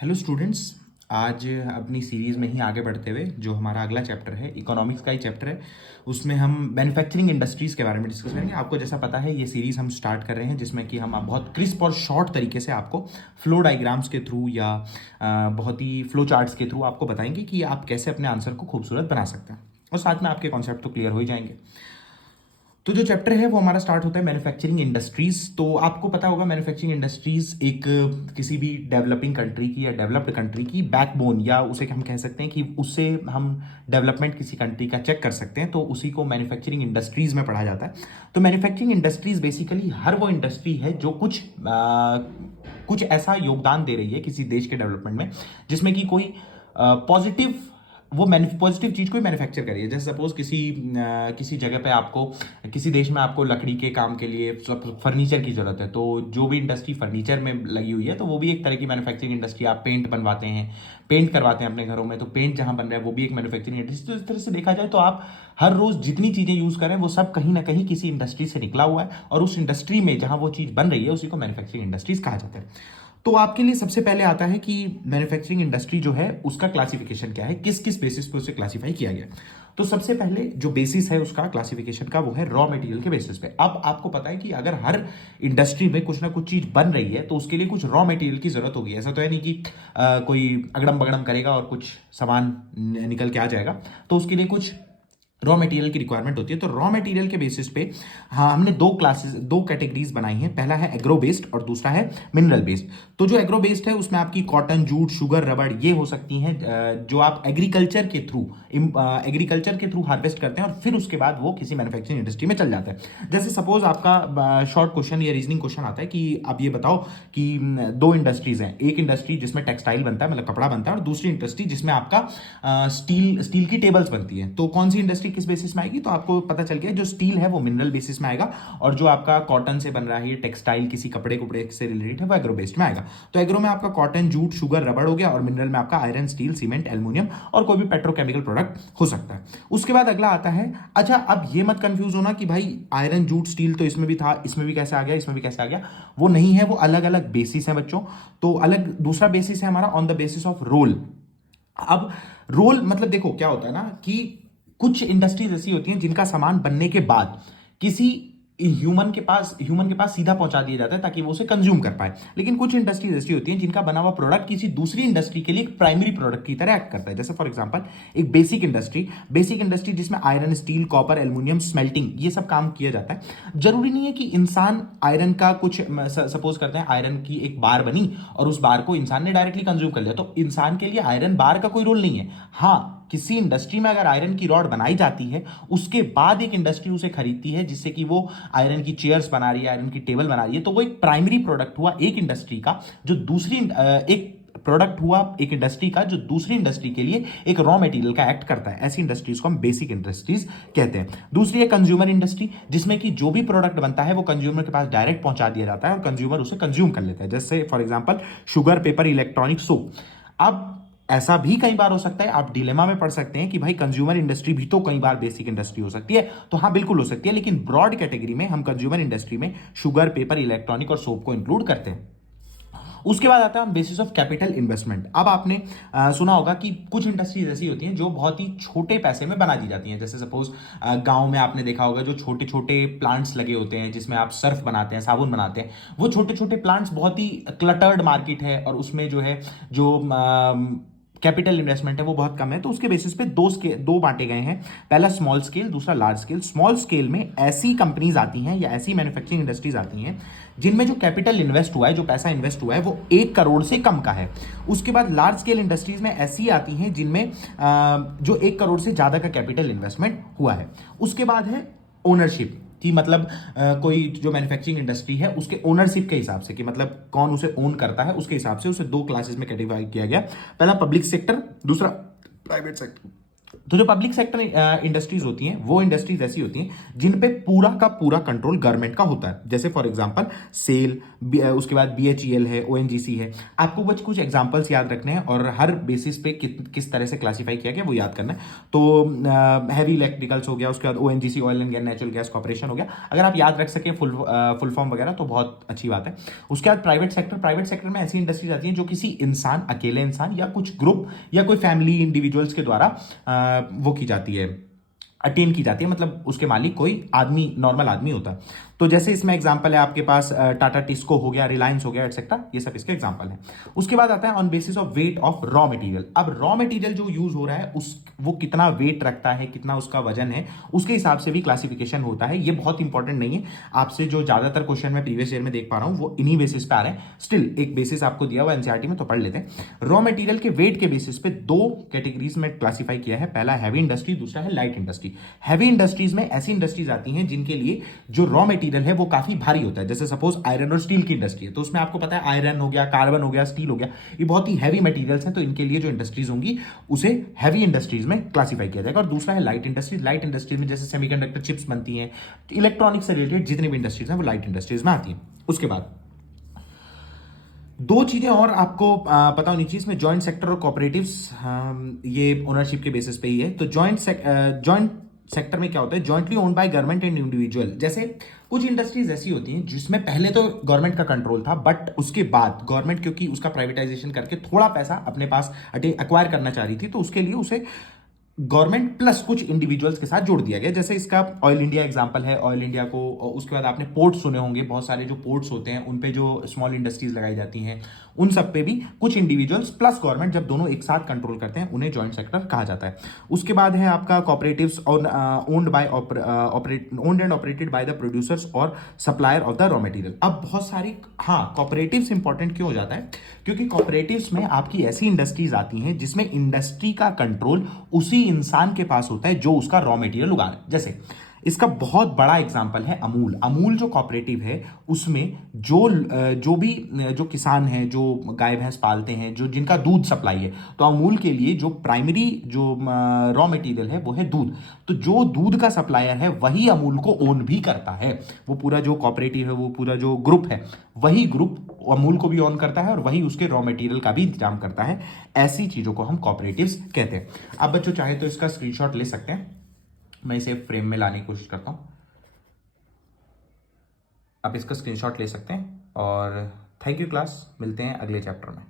Hello students. आज अपनी series में ही आगे बढ़ते हुए जो हमारा अगला चैप्टर है इकोनॉमिक्स का ही चैप्टर है, उसमें हम मैन्युफैक्चरिंग इंडस्ट्रीज़ के बारे में डिस्कस करेंगे। आपको जैसा पता है ये सीरीज़ हम स्टार्ट कर रहे हैं जिसमें कि हम बहुत क्रिस्प और शॉर्ट तरीके से आपको फ्लो डायग्राम्स के थ्रू या बहुत ही फ्लो चार्ट्स के थ्रू आपको बताएंगे कि आप कैसे अपने आंसर को खूबसूरत बना सकते हैं, और साथ में आपके कॉन्सेप्ट तो क्लियर हो ही जाएंगे। तो जो चैप्टर है वो हमारा स्टार्ट होता है मैन्युफैक्चरिंग इंडस्ट्रीज। तो आपको पता होगा मैन्युफैक्चरिंग इंडस्ट्रीज एक किसी भी डेवलपिंग कंट्री की या डेवलप्ड कंट्री की बैकबोन, या उसे हम कह सकते हैं कि उससे हम डेवलपमेंट किसी कंट्री का चेक कर सकते हैं, तो उसी को मैन्युफैक्चरिंग इंडस्ट्रीज में पढ़ा जाता है। तो मैन्युफैक्चरिंग इंडस्ट्रीज बेसिकली हर वो इंडस्ट्री है जो कुछ ऐसा योगदान दे रही है किसी देश के डेवलपमेंट में जिसमें कि कोई पॉजिटिव पॉजिटिव चीज को ही मैन्युफैक्चर करिए। जैसे सपोज किसी जगह पे आपको, किसी देश में आपको लकड़ी के काम के लिए फर्नीचर की जरूरत है, तो जो भी इंडस्ट्री फर्नीचर में लगी हुई है तो वो भी एक तरह की मैन्युफैक्चरिंग इंडस्ट्री। आप पेंट बनवाते हैं, पेंट करवाते हैं अपने घरों में, तो पेंट जहां बन रहा है वो भी एक मैन्युफैक्चरिंग इंडस्ट्री। तो इस तरह से देखा जाए तो आप हर रोज जितनी चीजें यूज करें वो सब कहीं ना कहीं किसी इंडस्ट्री से निकला हुआ है, और उस इंडस्ट्री में जहां वो चीज बन रही है उसी को मैन्युफैक्चरिंग इंडस्ट्रीज कहा जाता है। तो आपके लिए सबसे पहले आता है कि मैन्युफैक्चरिंग इंडस्ट्री जो है उसका क्लासिफिकेशन क्या है, किस किस बेसिस पे उसे क्लासिफाई किया गया। तो सबसे पहले जो बेसिस है उसका क्लासिफिकेशन का वो है रॉ मटेरियल के बेसिस पे। अब आपको पता है कि अगर हर इंडस्ट्री में कुछ ना कुछ चीज बन रही है तो उसके लिए कुछ रॉ मटेरियल की जरूरत होगी। ऐसा तो है नहीं कि कोई अगड़म बगड़म करेगा और कुछ सामान निकल के आ जाएगा, तो उसके लिए कुछ रॉ मटेरियल की रिक्वायरमेंट होती है। तो रॉ मटेरियल के बेसिस पे हाँ हमने दो कैटेगरीज बनाई हैं। पहला है एग्रो बेस्ड और दूसरा है मिनरल बेस्ड। तो जो एग्रो बेस्ड है उसमें आपकी कॉटन, जूट, शुगर, रबड़ ये हो सकती हैं जो आप एग्रीकल्चर के थ्रू हार्वेस्ट करते हैं और फिर उसके बाद वो किसी मैन्युफैक्चरिंग इंडस्ट्री में चल जाता है। जैसे सपोज आपका शॉर्ट क्वेश्चन या रीजनिंग क्वेश्चन आता है कि आप ये बताओ कि दो इंडस्ट्रीज हैं, एक इंडस्ट्री जिसमें टेक्सटाइल बनता है मतलब कपड़ा बनता है, और दूसरी इंडस्ट्री जिसमें आपका स्टील की टेबल्स बनती है। तो कौन सी इंडस्ट्री किस बेसिस में आएगी, तो आपको पता चल गया जो स्टील है वो मिनरल बेसिस में आएगा, और जो आपका कॉटन से बन रहा है, टेक्सटाइल किसी कपड़े कुपड़े से रिलेटेड है, वो एग्रो बेस्ड में आएगा। तो एग्रो में आपका कॉटन, जूट, शुगर, रबड़ हो गया, और मिनरल में आपका आयरन, स्टील, सीमेंट, एल्यूमिनियम और कोई भी पेट्रोकेमिकल प्रोडक्ट हो सकता है। उसके बाद अगला आता है, अच्छा अब ये मत कंफ्यूज होना कि भाई आयरन, जूट, स्टील तो इसमें भी था, इसमें भी कैसे आ गया, इसमें भी कैसे आ गया। वो नहीं है, वो अलग अलग बेसिस है बच्चों। तो अलग दूसरा बेसिस है हमारा on the basis of role. अब रोल मतलब देखो क्या होता है ना कि कुछ इंडस्ट्रीज ऐसी होती हैं जिनका सामान बनने के बाद किसी ह्यूमन के पास सीधा पहुंचा दिया जाता है ताकि वो उसे कंज्यूम कर पाए। लेकिन कुछ इंडस्ट्रीज ऐसी होती हैं जिनका बना हुआ प्रोडक्ट किसी दूसरी इंडस्ट्री के लिए एक प्राइमरी प्रोडक्ट की तरह एक्ट करता है। जैसे फॉर एग्जांपल एक बेसिक इंडस्ट्री जिसमें iron, steel, copper, aluminium, smelting ये सब काम किया जाता है। जरूरी नहीं है कि इंसान आयरन का कुछ, सपोज करते हैं आयरन की एक बार बनी और उस बार को इंसान ने डायरेक्टली कंज्यूम कर लिया, तो इंसान के लिए आयरन बार का कोई रोल नहीं है। हाँ, किसी इंडस्ट्री में अगर आयरन की रॉड बनाई जाती है उसके बाद एक इंडस्ट्री उसे खरीदती है जिससे कि वो आयरन की चेयर्स बना रही है, आयरन की टेबल बना रही है, तो वो एक प्राइमरी प्रोडक्ट हुआ एक इंडस्ट्री का, जो दूसरी एक प्रोडक्ट हुआ एक इंडस्ट्री का जो दूसरी इंडस्ट्री के लिए एक रॉ मटेरियल का एक्ट करता है। ऐसी इंडस्ट्रीज को हम बेसिक इंडस्ट्रीज कहते हैं। दूसरी है कंज्यूमर इंडस्ट्री, जिसमें कि जो भी प्रोडक्ट बनता है वो कंज्यूमर के पास डायरेक्ट पहुंचा दिया जाता है और कंज्यूमर उसे कंज्यूम कर लेता है। जैसे for example sugar, paper, electronic, soap. अब ऐसा भी कई बार हो सकता है, आप डिलेमा में पढ़ सकते हैं कि भाई कंज्यूमर इंडस्ट्री भी तो कई बार बेसिक इंडस्ट्री हो सकती है। तो हाँ बिल्कुल हो सकती है, लेकिन ब्रॉड कैटेगरी में हम कंज्यूमर इंडस्ट्री में शुगर, पेपर, इलेक्ट्रॉनिक और सोप को इंक्लूड करते हैं। उसके बाद आता है बेसिस ऑफ कैपिटल इन्वेस्टमेंट। अब आपने सुना होगा कि कुछ इंडस्ट्रीज ऐसी होती हैं जो बहुत ही छोटे पैसे में बना दी जाती हैं। जैसे सपोज गांव में आपने देखा होगा जो छोटे छोटे प्लांट्स लगे होते हैं जिसमें आप सर्फ बनाते हैं, साबुन बनाते हैं, वो छोटे छोटे प्लांट्स बहुत ही क्लटर्ड मार्केट है और उसमें जो है जो कैपिटल इन्वेस्टमेंट है वो बहुत कम है। तो उसके बेसिस पे दो बांटे गए हैं, पहला स्मॉल स्केल, दूसरा लार्ज स्केल। स्मॉल स्केल में ऐसी कंपनीज आती हैं या ऐसी मैन्युफैक्चरिंग इंडस्ट्रीज आती हैं जिनमें जो कैपिटल इन्वेस्ट हुआ है, जो पैसा इन्वेस्ट हुआ है वो 1 करोड़ से कम का है। उसके बाद लार्ज स्केल इंडस्ट्रीज में ऐसी आती हैं जिनमें जो 1 करोड़ से ज्यादा का कैपिटल इन्वेस्टमेंट हुआ है। उसके बाद है ओनरशिप कि मतलब कोई जो मैन्युफैक्चरिंग इंडस्ट्री है उसके ओनरशिप के हिसाब से, कि मतलब कौन उसे ओन करता है उसके हिसाब से उसे दो क्लासेस में कैटेगराइज किया गया। पहला पब्लिक सेक्टर, दूसरा प्राइवेट सेक्टर। तो जो पब्लिक सेक्टर इंडस्ट्रीज होती हैं वो इंडस्ट्रीज ऐसी होती हैं जिन पे पूरा का पूरा कंट्रोल गवर्नमेंट का होता है, जैसे फॉर एग्जांपल सेल, उसके बाद BHEL है, ONGC है। आपको कुछ कुछ एग्जांपल्स याद रखने हैं और हर बेसिस पे किस तरह से क्लासीफाई किया गया वो याद करना है। तो हैवी इलेक्ट्रिकल्स हो गया, उसके बाद ONGC oil and natural gas corporation हो गया। अगर आप याद रख सके फुल फॉर्म वगैरह तो बहुत अच्छी बात है। उसके बाद प्राइवेट सेक्टर में ऐसी इंडस्ट्रीज आती हैं जो किसी इंसान, अकेले इंसान या कुछ ग्रुप या कोई फैमिली इंडिविजुअल्स के द्वारा वो की जाती है, अटेन की जाती है, मतलब उसके मालिक कोई आदमी, नॉर्मल आदमी होता है। तो जैसे इसमें एग्जांपल है आपके पास टाटा टिस्को हो गया, रिलायंस हो गया, एटसेट्रा, ये सब इसके एग्जांपल हैं। उसके बाद आता है on basis of weight of raw material. अब रॉ मटेरियल जो यूज हो रहा है उस वो कितना वेट रखता है, कितना उसका वजन है, उसके हिसाब से भी क्लासिफिकेशन होता है। ये बहुत इंपॉर्टेंट नहीं है, आपसे जो ज्यादातर क्वेश्चन मैं प्रीवियस ईयर में देख पा रहा हूं वो इन्हीं बेसिस पे आ रहे हैं। स्टिल एक बेसिस आपको दिया हुआ एनसीईआरटी में, तो पढ़ लेते हैं। रॉ मटेरियल के वेट के बेसिस पे दो कैटेगरीज में क्लासीफाई किया है। पहला हैवी इंडस्ट्री, दूसरा है लाइट इंडस्ट्री। हैवी इंडस्ट्रीज में ऐसी इंडस्ट्रीज आती हैं जिनके लिए जो रॉ मटेरियल है वो काफी भारी होता है। जैसे सपोज आयरन और स्टील की इंडस्ट्री है, तो उसमें आपको पता है आयरन हो गया, कार्बन हो गया, स्टील हो गया, ये बहुत ही हैवी मटेरियल्स हैं। तो इनके लिए जो इंडस्ट्रीज होंगी उसे हैवी इंडस्ट्रीज में क्लासीफाई किया जाएगा। और दूसरा है लाइट इंडस्ट्रीज। लाइट इंडस्ट्रीज में जैसे सेमीकंडक्टर चिप्स बनती हैं, इलेक्ट्रॉनिक्स से रिलेटेड जितनी भी इंडस्ट्रीज हैं वो लाइट इंडस्ट्रीज में आती हैं। उसके बाद दो चीजें और आपको पता होनी चाहिए इसमें, जॉइंट सेक्टर और कॉपरेटिव्स। ये ओनरशिप के बेसिस पे ही है। तो जॉइंट सेक्टर में क्या होता है, jointly owned by government and individual. जैसे कुछ इंडस्ट्रीज ऐसी होती हैं जिसमें पहले तो गवर्नमेंट का कंट्रोल था, बट उसके बाद गवर्नमेंट क्योंकि उसका प्राइवेटाइजेशन करके थोड़ा पैसा अपने पास एक्वायर करना चाह रही थी, तो उसके लिए उसे गवर्नमेंट प्लस कुछ इंडिविजुअल्स के साथ जोड़ दिया गया। जैसे इसका ऑयल इंडिया एग्जांपल है। ऑयल इंडिया को, उसके बाद आपने पोर्ट सुने होंगे, बहुत सारे जो पोर्ट्स होते हैं उन पे जो स्मॉल इंडस्ट्रीज लगाई जाती हैं, उन सब पे भी कुछ इंडिविजुअल्स प्लस गवर्नमेंट जब दोनों एक साथ कंट्रोल करते हैं उन्हें जॉइंट सेक्टर कहा जाता है। उसके बाद है आपका कॉपरेटिव्स और owned and operated by the producers और supplier of the raw material. अब बहुत सारी, हाँ, कॉपरेटिव्स इंपॉर्टेंट क्यों हो जाता है, क्योंकि कॉपरेटिव्स में आपकी ऐसी इंडस्ट्रीज आती हैं जिसमें इंडस्ट्री का कंट्रोल उसी इंसान के पास होता है जो उसका रॉ मटेरियल उगा रहा है। जैसे इसका बहुत बड़ा एग्जांपल है अमूल। अमूल जो कॉपरेटिव है उसमें जो किसान हैं, जो गाय भैंस पालते हैं, जो जिनका दूध सप्लाई है, तो अमूल के लिए जो प्राइमरी जो रॉ मटेरियल है वो है दूध। तो जो दूध का सप्लायर है वही अमूल को ओन भी करता है। वो पूरा जो कॉपरेटिव है, वो पूरा जो ग्रुप है, वही ग्रुप अमूल को भी ऑन करता है और वही उसके रॉ मटेरियल का भी इंतजाम करता है। ऐसी चीजों को हम कॉपरेटिव्स कहते हैं। अब बच्चों चाहे तो इसका स्क्रीनशॉट ले सकते हैं, मैं इसे फ्रेम में लाने की कोशिश करता हूं। आप इसका स्क्रीनशॉट ले सकते हैं। और थैंक यू क्लास, मिलते हैं अगले चैप्टर में।